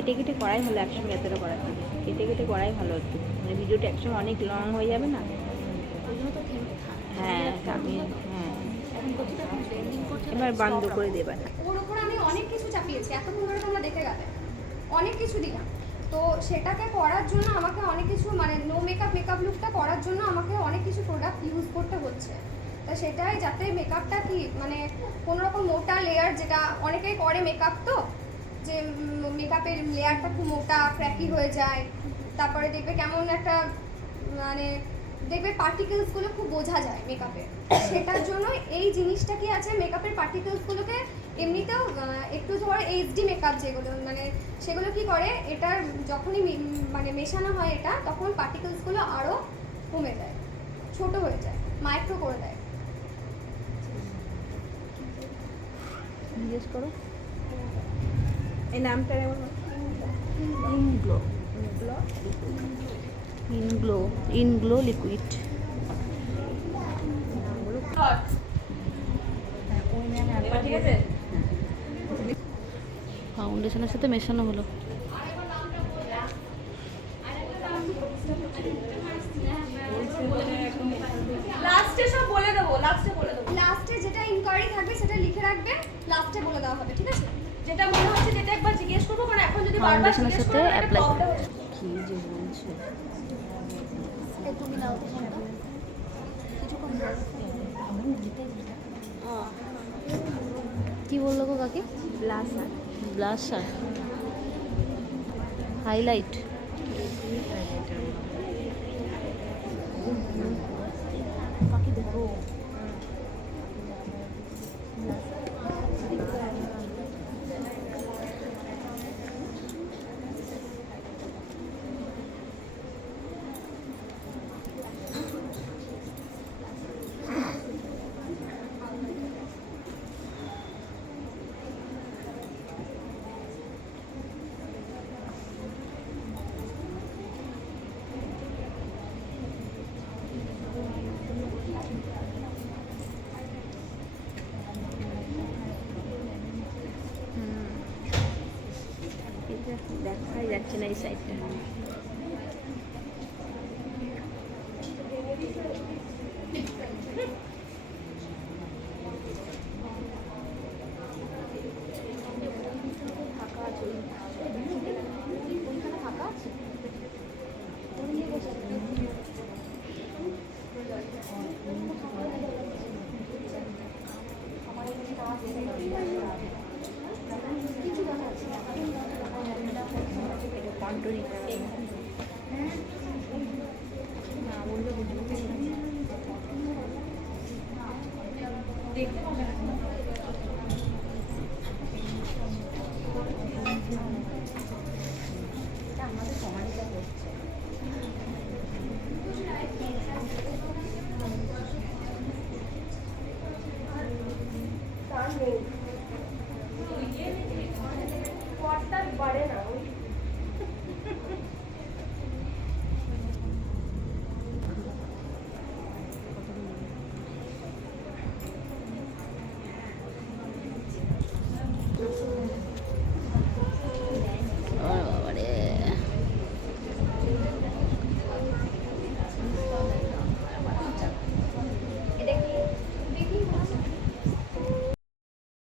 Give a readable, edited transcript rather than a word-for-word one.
কেটে কেটে করাই ভালো, একসঙ্গে এতটা করার থেকে কেটে কেটে করাই ভালো একটু, মানে ভিডিওটা একসঙ্গে অনেক লং হয়ে যাবে না। হ্যাঁ আমি হ্যাঁ এবার বন্ধ করে দেবেন। ওর উপর আমি অনেক কিছু চাপিয়েছি, এতক্ষণ ধরে তোমরা দেখে গেলে অনেক কিছু দিলাম। তো সেটাকে করার জন্য আমাকে অনেক কিছু, মানে নো মেকআপ লুকটা করার জন্য আমাকে অনেক কিছু প্রোডাক্ট ইউজ করতে হচ্ছে। তো সেটাই যাতে মেকআপটা কি মানে কোনো রকম মোটা লেয়ার, যেটা অনেকেই করে মেকআপ, তো যে মেকআপের লেয়ারটা খুব মোটা ক্র্যাকি হয়ে যায়, তারপরে দেখবে কেমন একটা মানে দেখবে পার্টিকেলসগুলো খুব বোঝা যায় মেকআপে। সেটার জন্য এই জিনিসটা কি আছে, মেকআপের পার্টিকেলসগুলোকে এমনিতেও একটু ধর এইচডি মেকআপ যেগুলো মানে সেগুলো কি করে, এটার যখনই মানে মেশানো হয় এটা, তখন পার্টিকেলসগুলো আরও কমে যায়, ছোট হয়ে যায়, মাইক্রো করে দেয়। জিজ্ঞেস করো এই নামটা ইনগ্লো ইনগ্লো ইনগ্লো লিকুইড। ফাউন্ডেশনের সাথে মেশানো হলো। লাস্টে সব বলে দেবো, লাস্টে যেটা ইনকোয়ারি থাকবে সেটা লিখে রাখবে, লাস্টে বলে দেওয়া হবে, ঠিক আছে? যেটা মনে হচ্ছে যেটা একবার জিজ্ঞেস করবো, কারণ এখন যদি বারবার ফাউন্ডেশনের জিজ্ঞেস সাথে করো অ্যাপ্লাই প্রবলেম করে। হচ্ছে। কি যে বলছে তুমি নাও তো ফোনটা কিছুক্ষণ কি বললো গো কাকি? Blusher blusher, highlight. বাকি দেখো দেখাই যাচ্ছে না এই সাইডটা। ফাঁকা আছে, ওইখানে ফাঁকা আছে, ওই নিয়ে বসে আমার এখানে কাজ কিছু কথা আছে কন্ট্রোল না বললে বুঝতে দেখতে পাবে না।